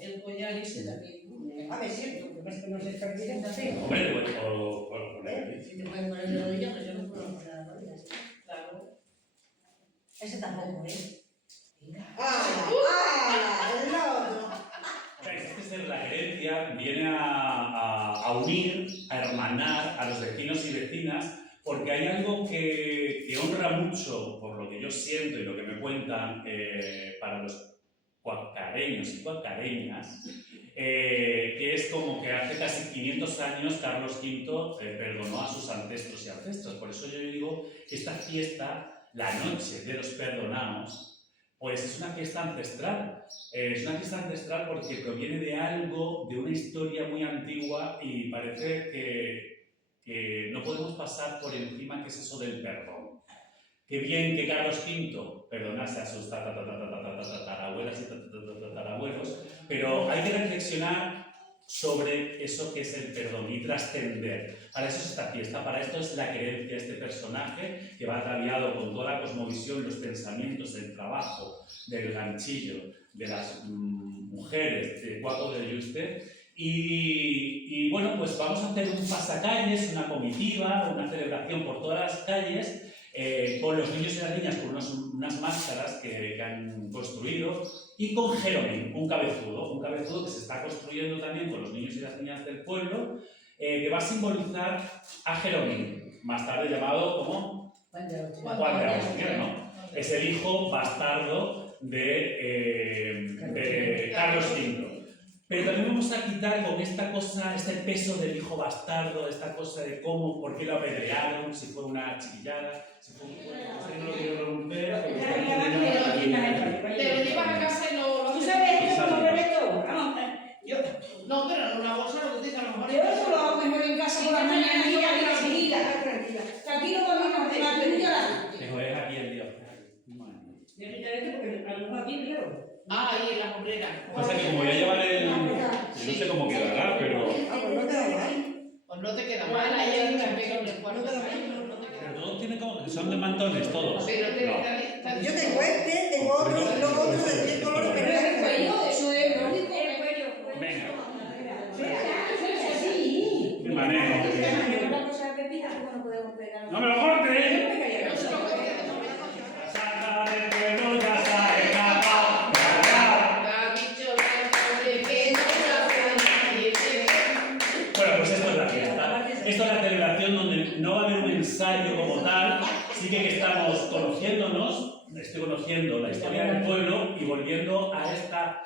El collar ese también. A ver, cierto, que no se permiten también. Hombre, o Si te pueden poner de rodillas, pero yo no puedo poner de rodillas. Claro. Ese tampoco, ¿eh? El otro. Es que la gerencia viene a unir, a hermanar a los vecinos y vecinas, porque hay algo que honra mucho, por lo que yo siento y lo que me cuentan, para los cuacareños y cuacareñas, que es como que hace casi 500 años Carlos V perdonó a sus ancestros y ancestras. Por eso yo digo que esta fiesta, la noche de los perdonados, pues es una fiesta ancestral. Es una fiesta ancestral porque proviene de algo, de una historia muy antigua y parece que no podemos pasar por encima que es eso del perdón. Qué bien que Carlos V perdonase a sus tatarabuelas y tatarabuelos, pero hay que reflexionar sobre eso que es el perdón y trascender. Para eso es esta fiesta, para esto es la querencia, este personaje que va ataviado con toda la cosmovisión, los pensamientos, el trabajo del ganchillo, de las mujeres de Cuaco de Yuste. Y bueno, pues vamos a hacer un pasacalles, una comitiva, una celebración por todas las calles, con los niños y las niñas con unas máscaras que han construido y con Jeromín, un cabezudo que se está construyendo también con los niños y las niñas del pueblo, que va a simbolizar a Jeromín, más tarde llamado como Juan de Austria, ¿no? Es el hijo bastardo de Carlos V. Pero también vamos a quitar con esta cosa, este peso del hijo bastardo, esta cosa de cómo, por qué lo apedrearon, si fue una chiquillada, si fue un usted no lo quiero romper. Te lo llevas a casa y lo... ¿Tú sabes esto como Rebeto? Yo... No, pero en una bolsa lo que te a lo mejor... Yo eso lo hago mejor en casa por la mañana y tranquila. Tranquilo conmigo, la película. Dejo es aquí el día. Yo quitaré esto porque a lo mejor aquí creo. Ah, ahí en la hombrera. Pasa que como voy a llevar el... Yo no sé cómo quedará, pero... Pues no te da mal. Pues no te queda mal, ahí hay una pega en el cuarto. No te queda Pero todos tienen como... Son de mantones, todos. Pero Yo tengo este, tengo otro y luego otro de 10 colores, pero es el cuello, eso es lógico. El cuello. Venga. Eso es así. Me manejo. Una cosa de pepita, ¿cómo no podemos pegar? ¡No me lo cortes! No se lo cortes. Saca de pelo, ya está escapado. Bueno, pues esto es la fiesta. Esto es la celebración donde no va a haber un ensayo como tal, sí que estamos conociéndonos, estoy conociendo la historia del pueblo y volviendo a esta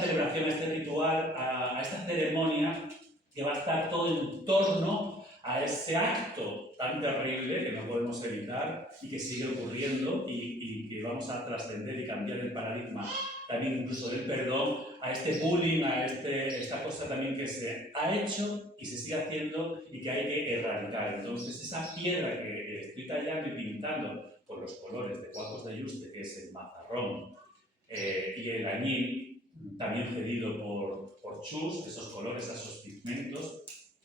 celebración, a este ritual, a esta ceremonia que va a estar todo en torno a ese acto tan terrible que no podemos evitar y que sigue ocurriendo y que vamos a trascender y cambiar el paradigma también incluso del perdón, a este bullying, a esta cosa también que se ha hecho y se sigue haciendo y que hay que erradicar. Entonces, esa piedra que estoy tallando y pintando con los colores de Cuacos de Yuste, que es el mazarrón y el añil, también cedido por Chus, esos colores, esos pigmentos,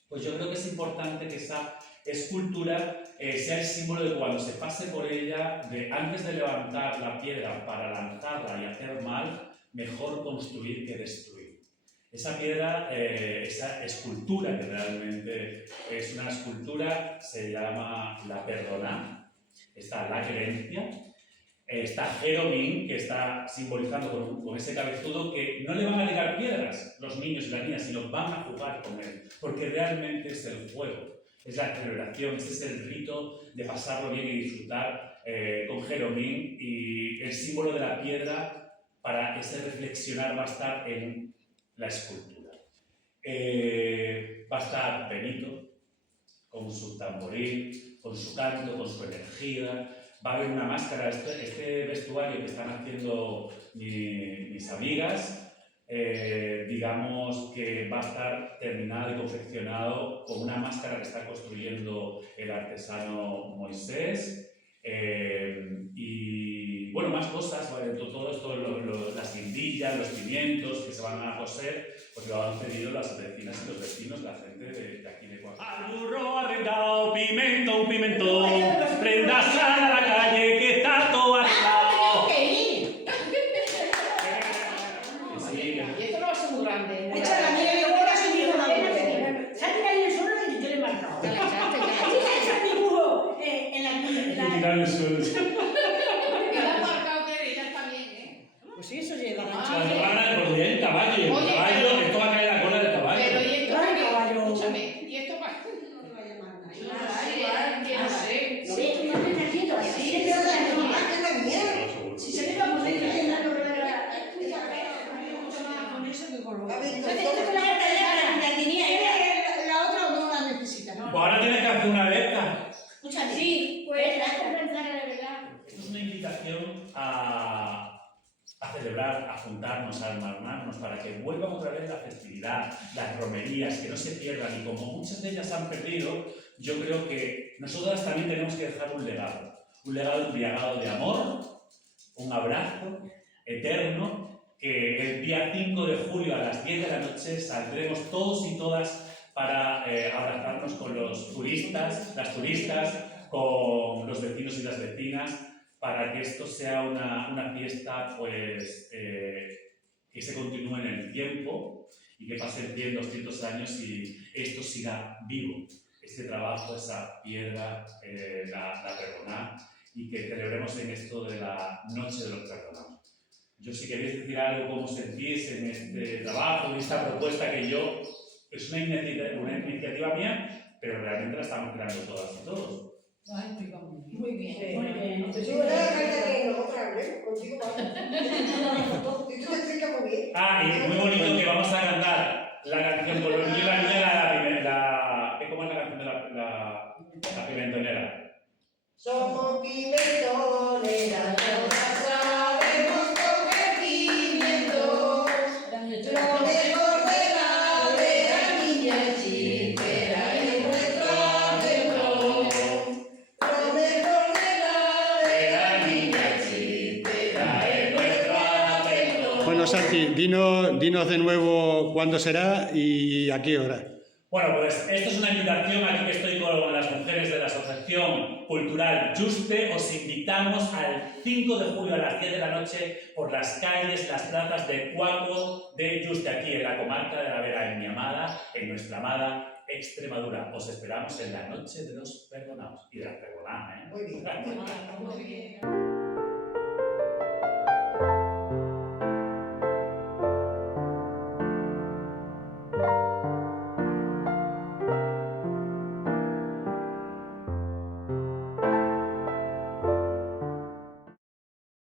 pues yo creo que es importante que esa escultura sea el símbolo de cuando se pase por ella, de antes de levantar la piedra para lanzarla y hacer mal, mejor construir que destruir. Esa piedra, esa escultura que realmente es una escultura, se llama la Perdona, está la creencia, está Jeromín, que está simbolizando con ese cabezudo que no le van a ligar piedras los niños y las niñas, sino van a jugar con él, porque realmente es el juego. Es la celebración, este es el rito de pasarlo bien y disfrutar con Jeromín, y el símbolo de la piedra para ese reflexionar va a estar en la escultura. Va a estar Benito con su tamboril, con su canto, con su energía. Va a haber una máscara, este vestuario que están haciendo mis amigas, digamos que va a estar terminado y confeccionado con una máscara que está construyendo el artesano Moisés, y bueno, más cosas, ¿vale? Todo esto, las guindillas, los pimientos que se van a coser, pues lo han pedido las vecinas y los vecinos, la gente de aquí de Cuaco. Al burro arrendado, pimento, un pimentón, prendas a la calle que está todo arreglado. Sí, Y esto no va a ser muy grande. Echa la nieve, luego la subimos a la Sale ahí el suelo y yo le he marcado. Ya la echaste, ya la Así se ha hecho el dibujo en la... tirar el suelo. Y la has marcado, Tere, ya está bien, ¿eh? Pues sí, eso lleva Cuando van a por el caballo, y el Oye, caballo, esto va a caer la cola del caballo. Pero y esto Ay, para qué? caballo. Escúchame, ¿y esto para qué? No sé. Sí, no me quieto así. Siempre Pero otra la cosa. que la mierda. No, seguro. Si se le va a poner en la novela, mucho más con eso que con lo A ver, otro. entonces, La tenía la otra o no la necesita, Pues ¿no? ahora tienes que hacer una beca. Escúchame. Sí, pues la has compensado de verdad. Esto es una invitación a celebrar, a juntarnos, a hermanarnos, para que vuelvan otra vez la festividad, las romerías, que no se pierdan. Y como muchas de ellas han perdido, yo creo que nosotras también tenemos que dejar un legado embriagado de amor, un abrazo eterno, que el día 5 de julio a las 10 de la noche saldremos todos y todas para abrazarnos con los turistas, las turistas, con los vecinos y las vecinas, para que esto sea una fiesta pues, que se continúe en el tiempo y que pasen 100, 200 años y esto siga vivo. Este trabajo, esa piedra, la perdonar, y que celebremos en esto de la noche de los perdonados. Yo, si queréis decir algo, cómo sentís en este trabajo, en esta propuesta que yo, es una iniciativa mía, pero realmente la estamos creando todas y todos. Muy bien, muy bien. Pues yo era falta que nosotros hablemos contigo, vamos. Y tú te explicas muy bien. Ah, y muy bonito que vamos a cantar la canción por los niños la ¿cómo es la canción de la pimentonera? Somos pimentoneras, todas sabemos coger pimiento. Lo mejor de la niña chipera es nuestro arreglo. Lo mejor de la niña chipera es nuestro arreglo. Bueno, Santi, dinos de nuevo cuándo será y a qué hora. Bueno, pues esto es una invitación, aquí que estoy con las mujeres de la Asociación Cultural Juste. Os invitamos al 5 de julio a las 10 de la noche por las calles, las plazas de Cuaco de Juste, aquí en la comarca de la Vera, en mi amada, en nuestra amada Extremadura. Os esperamos en la noche de los perdonados y de las perdonadas, ¿eh? Muy bien. Muy bien.